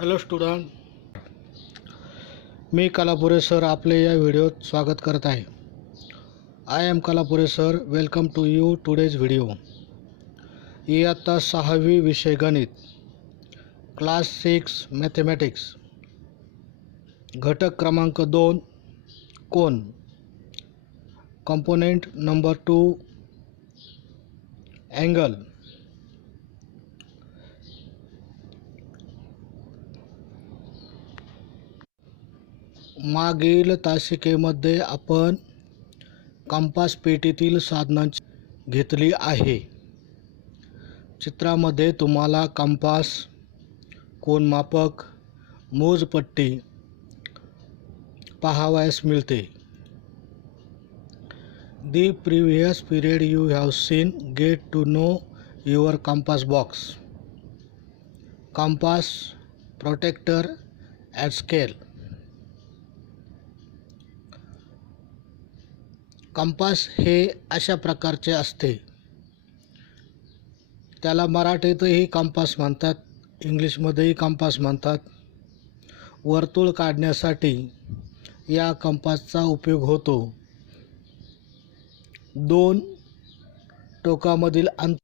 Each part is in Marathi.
हॅलो स्टुडंट, मी कलापुरे सर आपले या व्हिडिओत स्वागत करत आहे. I am Kalapure sir. Welcome to you today's video. इयत्ता 6वी विषय गणित, क्लास 6 मॅथमॅटिक्स, घटक क्रमांक 2 कोन, कंपोनेंट नंबर 2 अँगल. मागील तासिकेमध्ये आपण कंपास पेटीतील साधनांची घेतली आहे. चित्रामध्ये तुम्हाला कंपास, कोनमापक, मोजपट्टी पाहावयास मिळते. The previous period you have seen. Get to know your compass box. Compass, protractor at scale. Compass हे अशा प्रकारचे असते. त्याला मराठीतही कंपास म्हणतात, इंग्लिशमध्येही कंपास म्हणतात. वर्तुळ काढण्यासाठी या कंपासचा उपयोग होतो. दोन टोकामधील अंतर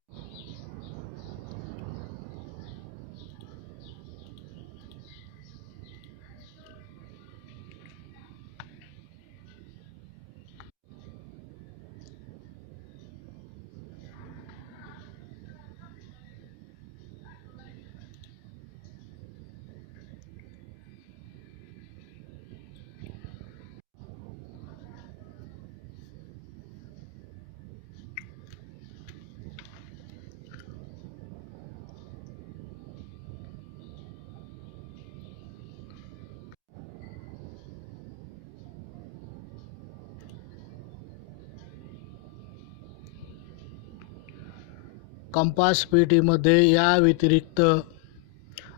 कंपास पेटीमध्ये या व्यतिरिक्त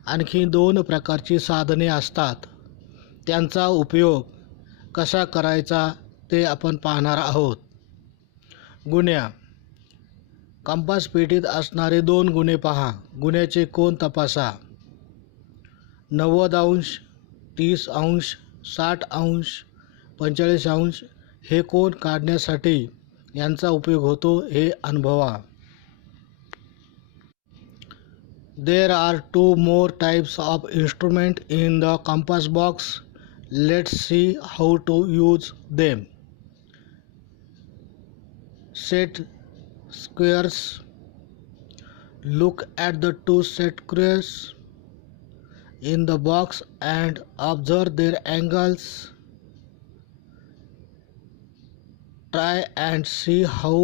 आणखी 2 प्रकारची साधने असतात. त्यांचा उपयोग कसा करायचा ते आपण पाहणार आहोत. गुण्या. कंपास पेटीत असणारे 2 गुणे पहा. गुण्याचे कोन तपासा. 90 अंश, 30 अंश, 60 अंश, 45 अंश हे कोन काढण्यासाठी यांचा उपयोग होतो हे अनुभवा. There are 2 more types of instrument in the compass box. Let's see how to use them. Set squares. Look at the 2 set squares in the box and observe their angles. Try and see how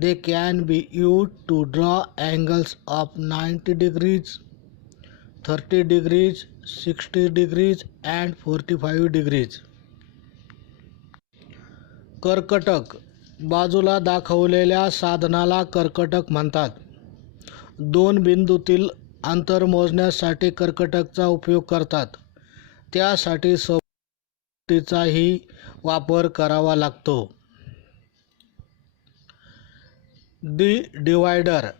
they can be used to draw angles of 90 degrees, 30 degrees, 60 degrees and 45 degrees. कर्कटक. बाजूला दाखवलेल्या साधनाला कर्कटक म्हणतात. 2 बिंदूतील अंतर मोजण्यासाठी कर्कटकचा उपयोग करतात. त्यासाठी सवतीचाही वापर करावा लागतो. The divider.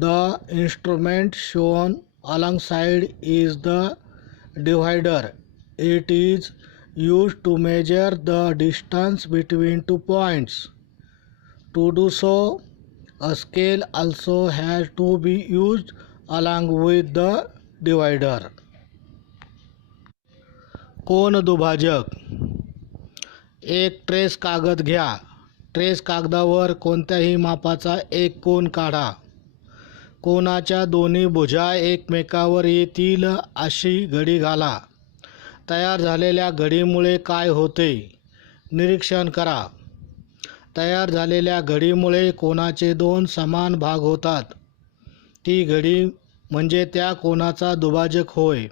The instrument shown alongside is the divider. It is used to measure the distance between 2 points. To do so, a scale also has to be used along with the divider. कोन दुभाजक. एक ट्रेस कागद घ्या. ट्रेस कागदावर कोणत्याही मापाचा एक कोन काढा. कोनाच्या दोन्ही भुजा एकमेकावर येतील अशी घडी घाला. तयार झालेल्या घडीमुळे काय होते निरीक्षण करा. तयार झालेल्या घडीमुळे कोनाचे 2 समान भाग होतात. ती घडी म्हणजे त्या कोनाचा दुभाजक होय.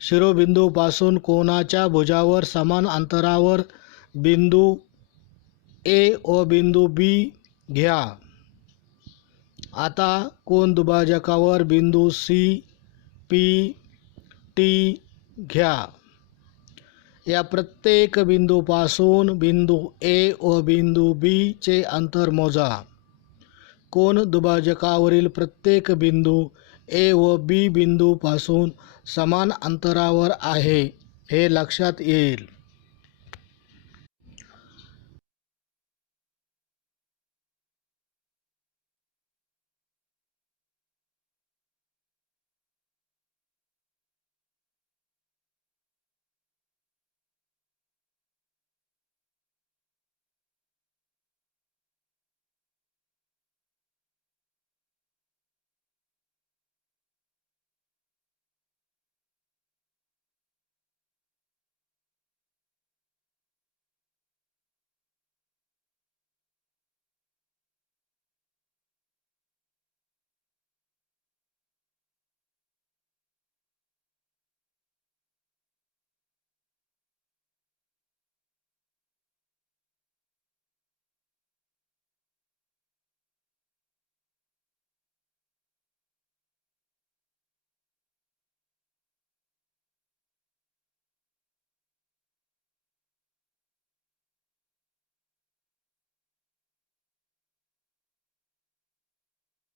शिरोबिंदूपासून कोनाच्या भुजावर समान अंतरावर बिंदू ए व बिंदू बी घ्या. आता कोन दुभाजकावर बिंदू सी, पी, टी घ्या. या प्रत्येक बिंदूपासून बिंदू ए व बिंदू बी चे अंतर मोजा. कोन दुभाजकावरील प्रत्येक बिंदू ए व बी बिंदूपासून समान अंतरावर आहे हे लक्षात येईल.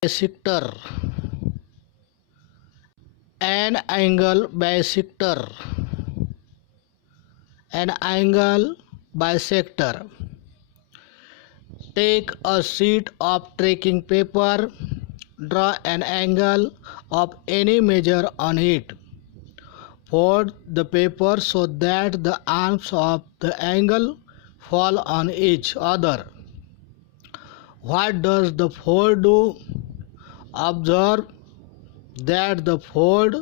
Bisector. An angle bisector. An angle bisector. Take a sheet of tracing paper. Draw an angle of any measure on it. Fold the paper so that the arms of the angle fall on each other. What does the fold do? Observe that the fold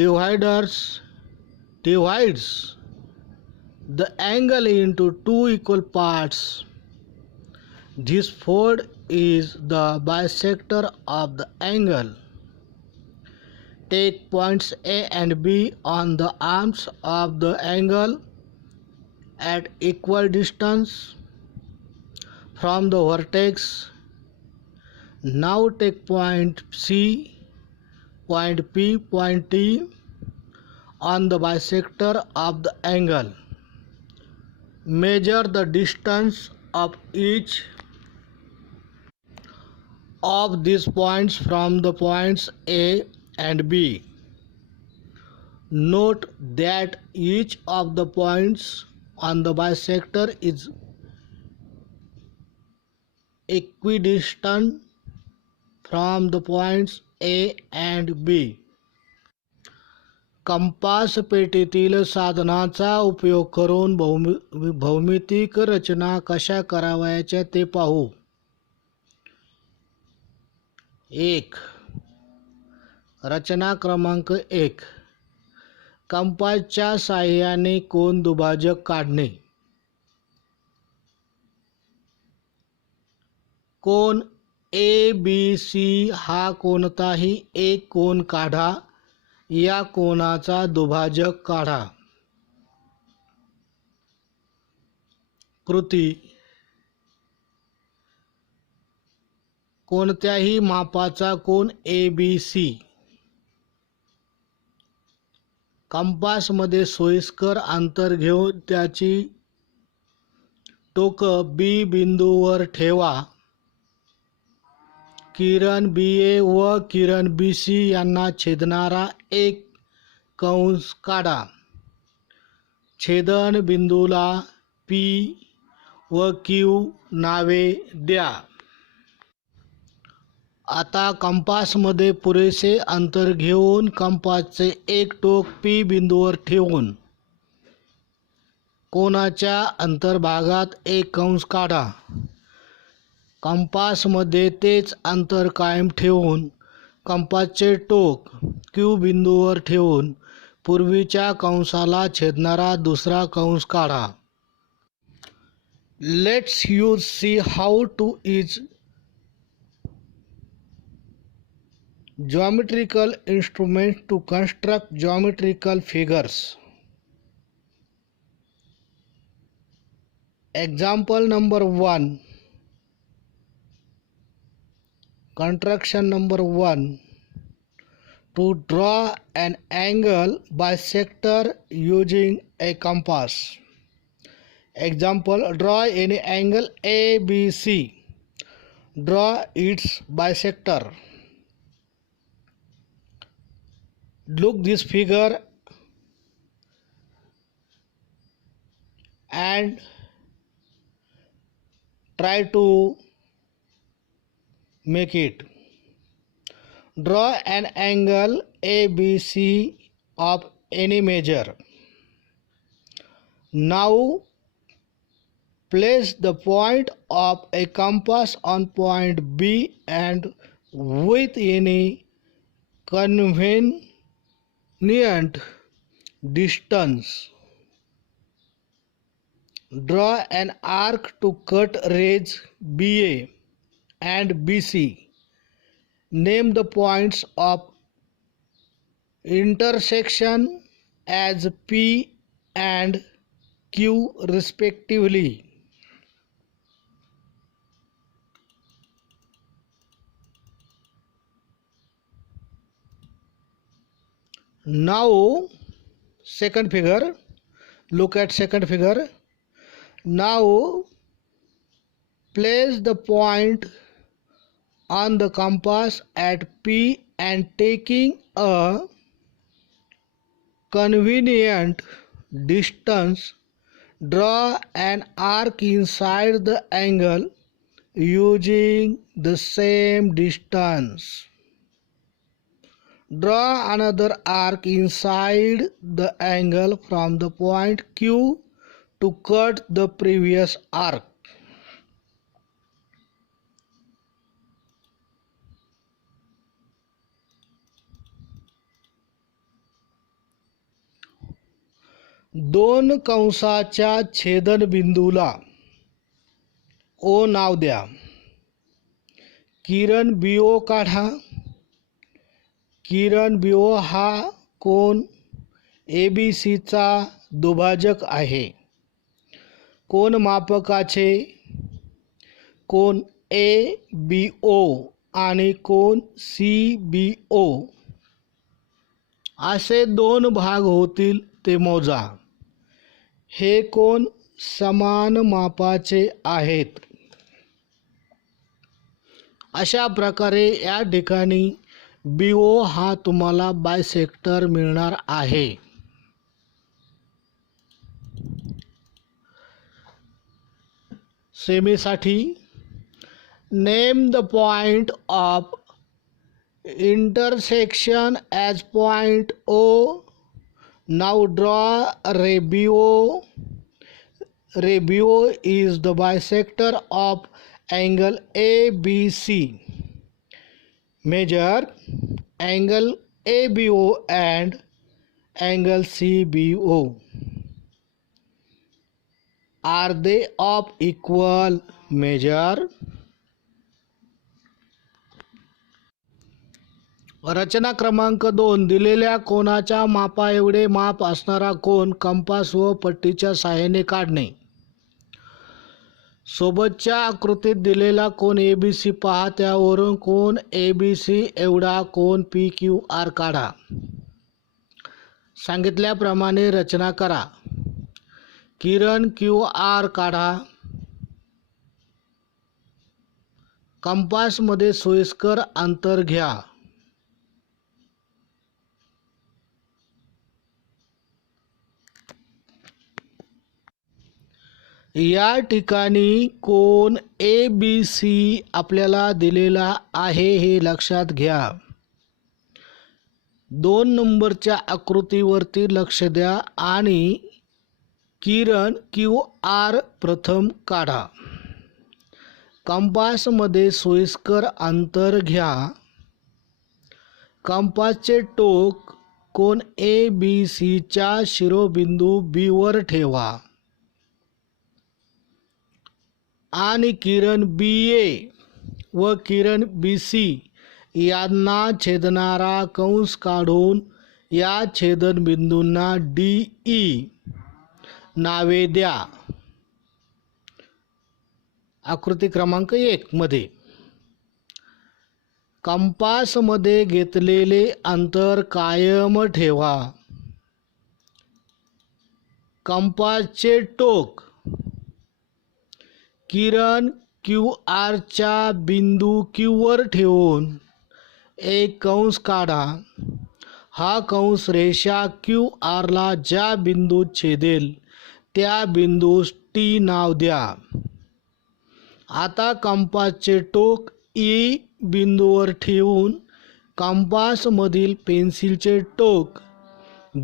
divides the angle into two equal parts. This fold is the bisector of the angle. Take points A and B on the arms of the angle at equal distance from the vertex. Now take point C, point P, point T on the bisector of the angle. Measure the distance of each of these points from the points A and B. Note that each of the points on the bisector is equidistant from the points A and B. Compass पेटीतील साधनाचा उपयोग करून भौमितिक रचना कशा करावयाच्या ते पाहू. 1. रचना क्रमांक 1. कंपासच्या साहाय्याने कोन दुभाजक काढणे. कोन ABC हा कोणताही एक कोन काढा. या कोनाचा दुभाजक काढा. कृती. कोणत्याही मापाचा कोन ABC. कंपासमध्ये सोयीस्कर अंतर घेऊन त्याची टोकं B बिंदूवर ठेवा. किरण BA व किरण BC यांना छेदणारा एक कंस काढा. छेदन बिंदूला P व Q नावे द्या. आता कंपासमध्ये पुरेसे अंतर घेऊन कंपासचे एक टोक P बिंदूवर ठेवून कोनाच्या अंतर्भागात एक कंस काढा. कंपासमध्ये तेच अंतर कायम ठेवून कंपासचे टोक Q बिंदूवर ठेवून पूर्वीच्या कंसाला छेदणारा दुसरा कंस काढा. Let's use see how to use geometrical instruments to construct geometrical figures. Example number 1. Construction number 1. To draw an angle bisector using a compass. Example, draw any angle ABC. Draw its bisector. Look this figure and try to make it. Draw an angle ABC of any measure. Now place the point of a compass on point B and with any convenient distance. Draw an arc to cut rays BA and BC. Name the points of intersection as P and Q respectively. Now second figure, look at second figure. Now place the point on the compass at P and taking a convenient distance, draw an arc inside the angle using the same distance. Draw another arc inside the angle from the point Q to cut the previous arc. दोन कंसाच्या छेदनबिंदूला ओ नाव द्या. किरण BO काढा. किरण BO हा कोन ABCचा दुभाजक आहे. कोन मापकाचे कोन ABO आणि कोन CBO असे दोन भाग होतील ते मोजा. हे कोन समान मापाचे आहेत. अशा प्रकारे या ठिकाणी BO हा तुम्हाला बायसेक्टर मिळणार आहे. सेमीसाठी name the point of intersection as point O. Now draw ray BO. Ray BO is the bisector of angle ABC. Measure angle ABO and angle CBO. Are they of equal measure? रचना क्रमांक 2. दिलेल्या कोनाच्या मापा एवढे माप असणारा कोन कंपास व पट्टीच्या सहाय्याने काढणे. सोबतच्या आकृतीत दिलेला कोन ABC पहा. त्यावरून कोन ABC एवढा कोन PQR काढा. सांगितल्याप्रमाणे रचना करा. किरण QR काढा. कंपासमध्ये सोयीस्कर अंतर घ्या. या ठिकाणी कोन ABC आपल्याला दिलेला आहे हे लक्षात घ्या. 2 नंबरच्या आकृतीवरती लक्ष द्या आणि किरण QR प्रथम काढा. कंपासमध्ये सोयीस्कर अंतर घ्या. कंपासचे टोक कोन ABCच्या शिरोबिंदू B वर ठेवा आणि किरण BA व किरण BC यांना छेदणारा कंस काढून या छेदनबिंदूंना DE नावे द्या. आकृती क्रमांक 1 मध्ये कंपासमध्ये घेतलेले अंतर कायम ठेवा. कंपासचे टोक किरण QRच्या बिंदू Q वर ठेवून एक कंस काढा. हा कंस रेषा क्यू आरला ज्या बिंदूत छेदेल त्या बिंदूस टी नाव द्या. आता कंपासचे टोक ई बिंदूवर ठेवून कंपासमधील पेन्सिलचे टोक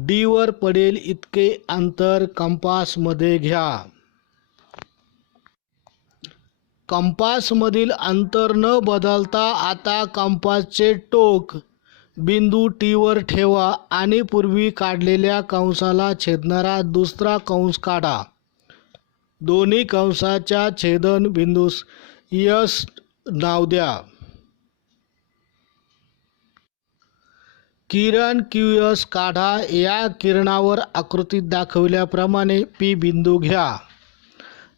डी वर पडेल इतके अंतर कंपासमध्ये घ्या. कंपासमधील अंतर न बदलता आता कंपासचे टोक बिंदू टी वर ठेवा आणि पूर्वी काढलेल्या कंसाला छेदणारा दुसरा कंस काढा. दोन्ही कंसाच्या छेदन बिंदूस यस नाव द्या. किरण क्यूएस काढा. या किरणावर आकृतीत दाखवल्याप्रमाणे पी बिंदू घ्या.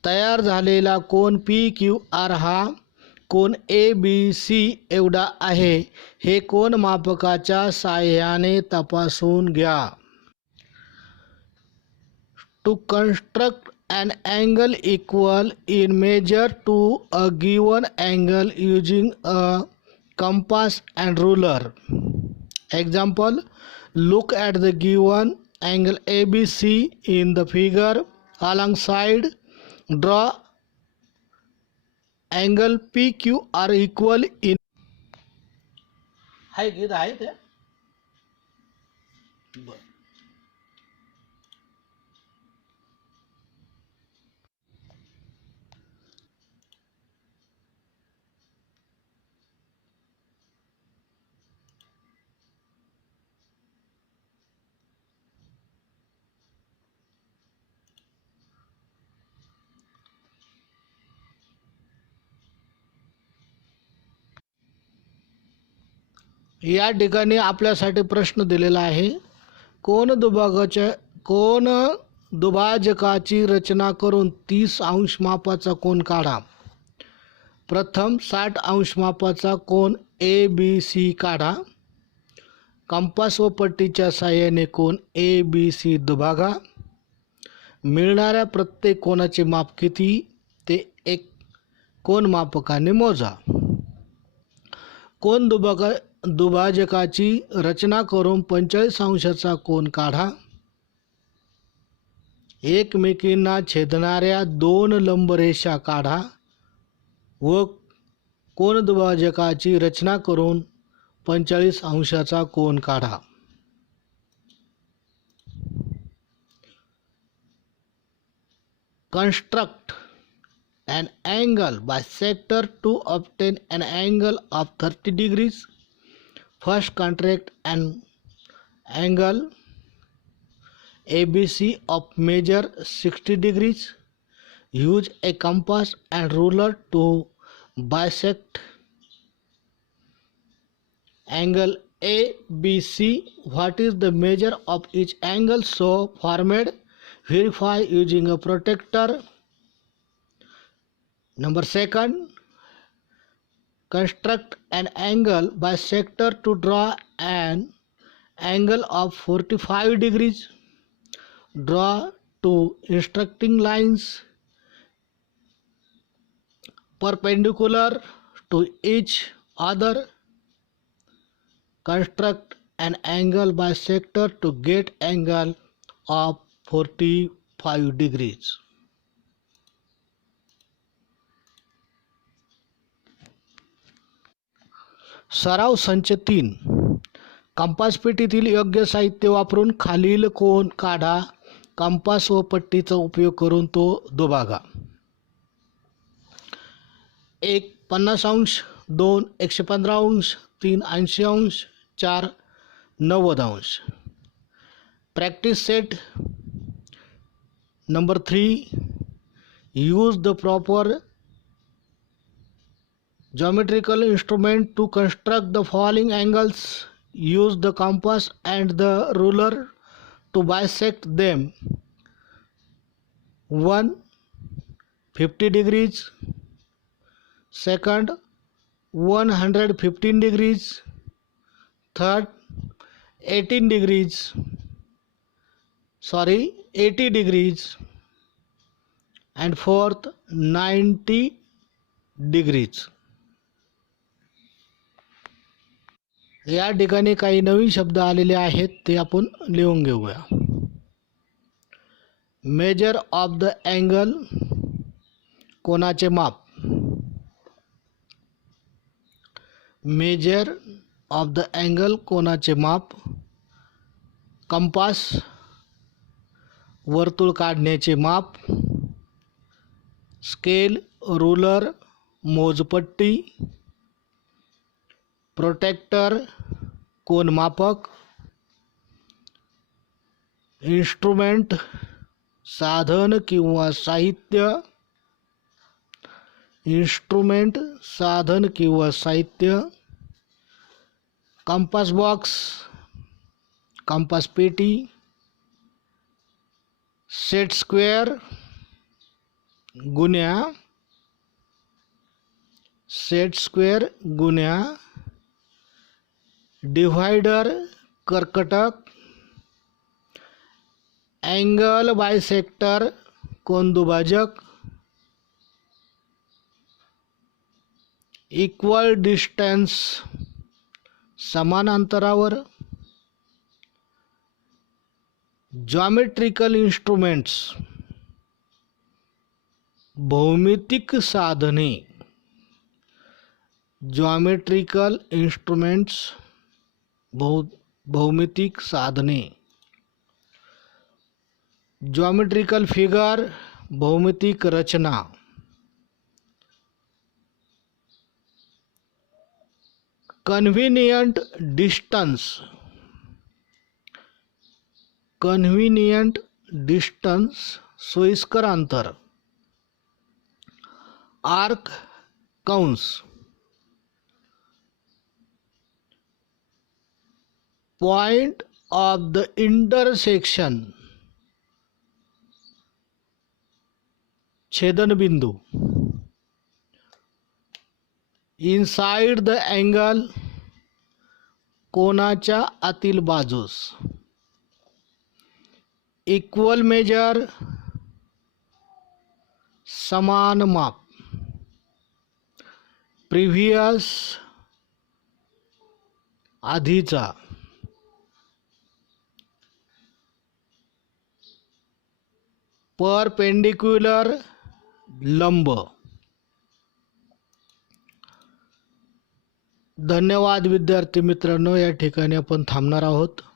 तयार झालेला कोन पी क्यू आर हा कोन ए बी सी एवढा आहे. हे कोन मापकाच्या साहाय्याने तपासून घ्या. To construct an angle equal in measure to a given angle using a compass and ruler. Example, look at the given angle ABC in the figure. Alongside, draw angle PQR equal in. हाय गीत आहे ते. या ठिकाणी आपल्यासाठी प्रश्न दिलेला आहे. कोन दुभाजकाची रचना करून 30 अंश मापाचा कोन काढा. प्रथम 60 अंश मापाचा कोन ए बी सी काढा. कंपास व पट्टीच्या साहाय्याने कोन ए बी सी दुभागा. मिळणाऱ्या प्रत्येक कोनाचे माप किती ते एक कोन मापकाने मोजा. कोन दुभाजकाची रचना करून 45 अंशाचा कोन काढा. एकमेकींना छेदणाऱ्या दोन लंबरेषा काढा व कोन दुभाजकाची रचना करून 45 अंशाचा कोन काढा. Construct an angle bisector to obtain an angle of 30 degrees. First, contract an angle ABC of measure 60 degrees. Use a compass and ruler to bisect angle ABC. What is the measure of each angle so formed? Verify using a protractor. Number second, construct an angle bisector to draw an angle of 45 degrees. Draw two intersecting lines perpendicular to each other. Construct an angle bisector to get angle of 45 degrees. सराव संच 3. कंपास पेटीतील योग्य साहित्य वापरून खालील कोन काढा. कंपास व पट्टीचा उपयोग करून तो दुभागा. 1 50 अंश, 2 115 अंश, 3 80 अंश, 4 90 अंश. Practice set. Number 3, use the proper geometrical instrument to construct the following angles. Use the compass and the ruler to bisect them. 1 50 degrees. Second 115 degrees. Third 80 degrees. And fourth 90 degrees. या ठिकाणी काही नवीन शब्द आलेले आहेत, ते आपण लिहून घेऊया. मेजर ऑफ द अँगल, कोनाचे माप. मेजर ऑफ द अँगल, कोनाचे माप. कंपास, वर्तुळ काढण्याचे माप. स्केल, रूलर, मोजपट्टी. प्रोटेक्टर, कोनमापक. इन्स्ट्रुमेंट, साधन किंवा साहित्य. इन्स्ट्रुमेंट, साधन किंवा साहित्य. कंपास बॉक्स, कंपास पेटी. सेट स्क्वेअर, गुन्ह्या. सेट स्क्वेअर, गुन्ह्या. डिव्हायडर, कर्कटक. अँगल बायसेक्टर, कोनदुभाजक. इक्वल डिस्टन्स, समान अंतरावर. जॉमेट्रिकल इन्स्ट्रुमेंट्स, भौमितिक साधने. जॉमेट्रिकल इन्स्ट्रुमेंट्स, भौमितिक साधने. जॉमेट्रिकल फिगर, भौमितिक रचना. कन्व्हिनियंट डिस्टन्स, कन्व्हिनियंट डिस्टन्स, सोयीस्कर अंतर. आर्क, कंस. पॉइंट ऑफ द इंटरसेक्शन, छेदनबिंदू. इनसाइड द अँगल, कोनाच्या आतील बाजूस. इक्वल मेजर, समान माप. प्रिव्हियस, आधीचा. परपेंडिक्युलर, लंब. धन्यवाद विद्यार्थी मित्रांनो, या ठिकाणी आपण थांबणार आहोत.